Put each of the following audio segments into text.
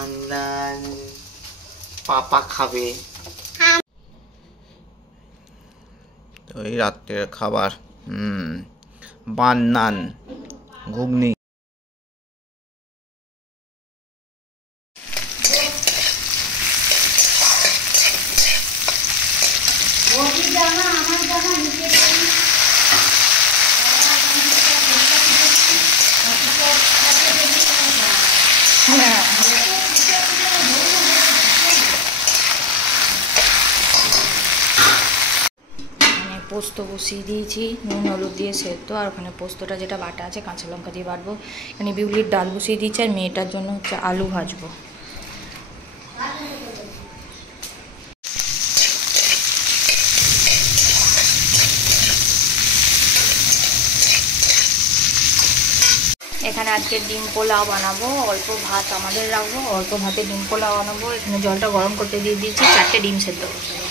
বানান পাপা খাবে। তো এই রাত্রের খাবার বানান ঘুগনি। পোস্ত বসিয়ে দিয়েছি, নুন হলুদ দিয়ে সেদ্ধ, আর ওখানে পোস্তটা যেটা বাটা আছে কাঁচা লঙ্কা দিয়ে বাটবো। এখানে বিউলির ডাল বসিয়ে দিয়েছি, আর মেয়েটার জন্য হচ্ছে আলু ভাজবো। এখানে আজকে ডিম পোলাও বানাবো, অল্প ভাত আমাদের রাখবো, অল্প ভাতে ডিম পোলাও বানাবো। এখানে জলটা গরম করতে দিয়ে দিয়েছি, 4টে ডিম সেদ্ধ করতে দেবো।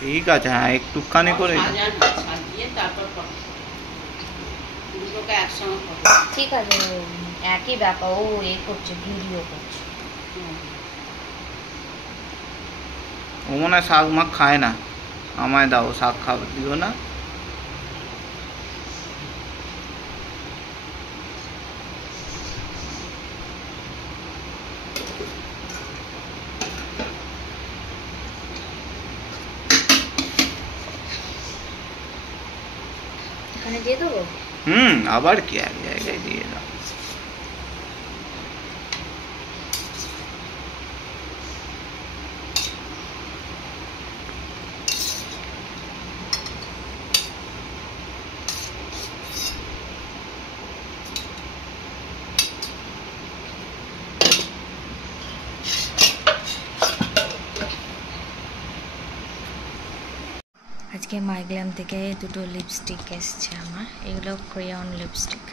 ঠিক আছে, হ্যাঁ একটুখানি করে ঠিক আছে, একই ব্যাপার। ও এ করছে, ভিডিও করছে। ও মনে হয় শাক মাখ খায় না। আমায় দাও, শাক খাবে, দিও না। এখানে দিয়ে দেবো। আবার কি এক জায়গায় দিয়ে দাও। আজকে মাইগ্ল্যাম থেকে দুটো লিপস্টিক এসছে আমার, এগুলো ক্রেয়ন লিপস্টিক।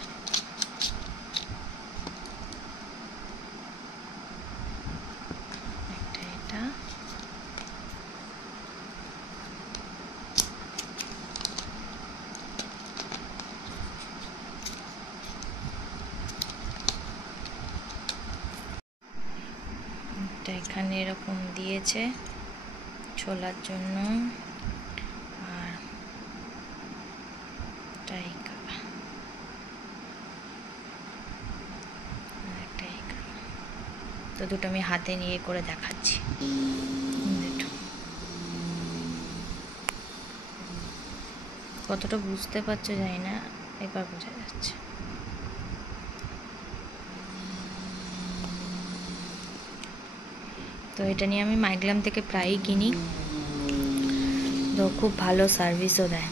এটা এখানে এরকম দিয়েছে ছোলার জন্য, আর তো দুটো আমি হাতে নিয়ে করে দেখাচ্ছি। কতটা বুঝতে পারছো জানি না, এবার বোঝা যাচ্ছে। তো এটা নিয়ে আমি মাইগ্ল্যাম থেকে প্রায়ই কিনি, তো খুব ভালো সার্ভিসও দেয়।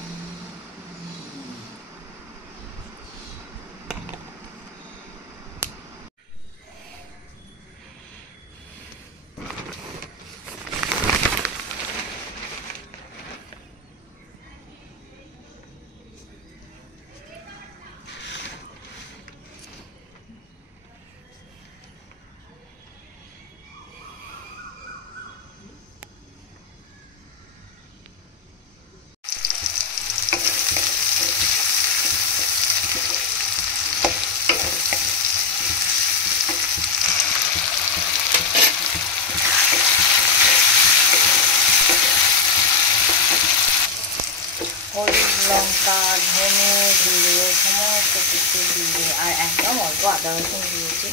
হলুদ, লঙ্কা, ধনে জিরে সমস্ত কিছু দিয়ে, আর একদম অল্প আদা রসুন দিয়েছি,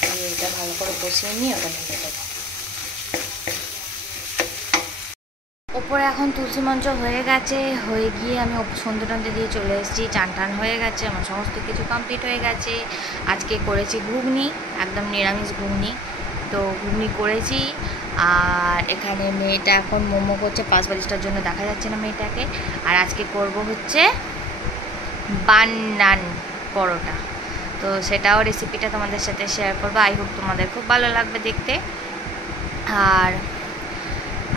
দিয়ে এটা ভালো করে কষিয়ে নিয়ে ওটা ঢেলে দেবো। ওপরে এখন তুলসী মঞ্চ হয়ে গেছে, হয়ে গিয়ে আমি সন্ধ্যে টন্ধে দিয়ে চলে এসেছি, চান টান হয়ে গেছে, আমার সমস্ত কিছু কমপ্লিট হয়ে গেছে। আজকে করেছি ঘুগনি, একদম নিরামিষ ঘুগনি। তো ঘুগনি করেছি, আর এখানে মেয়েটা এখন মোমো করছে, পাঁচ বালিশটার জন্য দেখা যাচ্ছে না মেয়েটাকে। আর আজকে করব হচ্ছে বানান পরোটা। তো সেটাও রেসিপিটা তোমাদের সাথে শেয়ার করবো। আই হোপ তোমাদের খুব ভালো লাগবে দেখতে। আর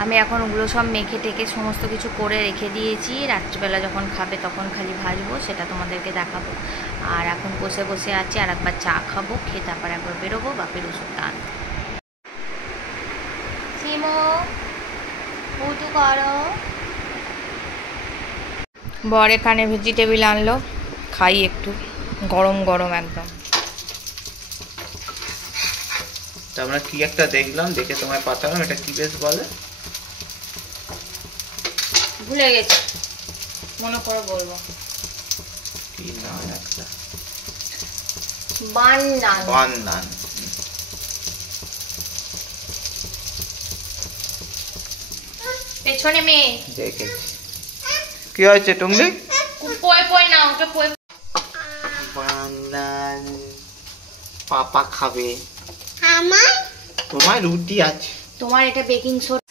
আমি এখন ওগুলো সব মেখে টেকে সমস্ত কিছু করে রেখে দিয়েছি, রাত্রিবেলা যখন খাবে তখন খালি ভাজবো, সেটা তোমাদেরকে দেখাবো। আর এখন বসে বসে আছি, আর একবার চা খাবো, খেয়ে তারপর একবার বেরোবো বাপের ওষুধটা আনতে। সিমো উঠু করো। বর এখানে ভেজিটেবিল আনলো, খাই একটু, গরম গরম একদম। আমরা কি একটা দেখলাম, দেখে তোমায় পাঠালাম, এটা কি বেশ বলে, ভুলে গেছি, মনে করে বলবো। কি নাম একটা, বান নান। বান নান। পেছনে মেয়ে দেখেছি। কি হয়েছে টুংলি? পয় পয় না, ওটা পয়। বান নান পাপা খাবে। তোমার রুটি আছে। তোমার এটা বেকিং সোডা।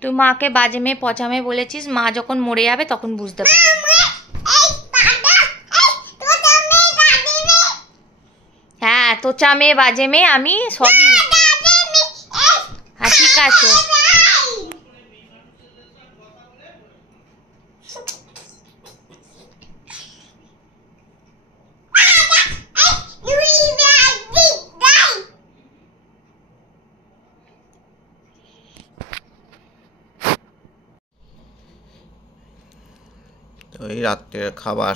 তুই মাকে বাজে মেয়ে পচা মেয়ে বলেছিস, মা যখন মরে যাবে তখন বুঝতে পারবি। হ্যাঁ, তো চা মেয়ে বাজে মেয়ে আমি সবই। হ্যাঁ ঠিক আছে। ওই রাত্রের খাবার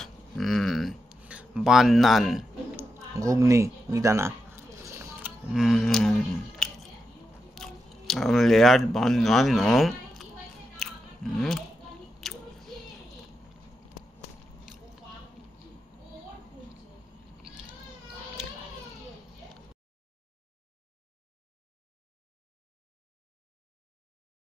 বান নান, ঘুগনি, মিদানা, লেয়ার বান নান নরম।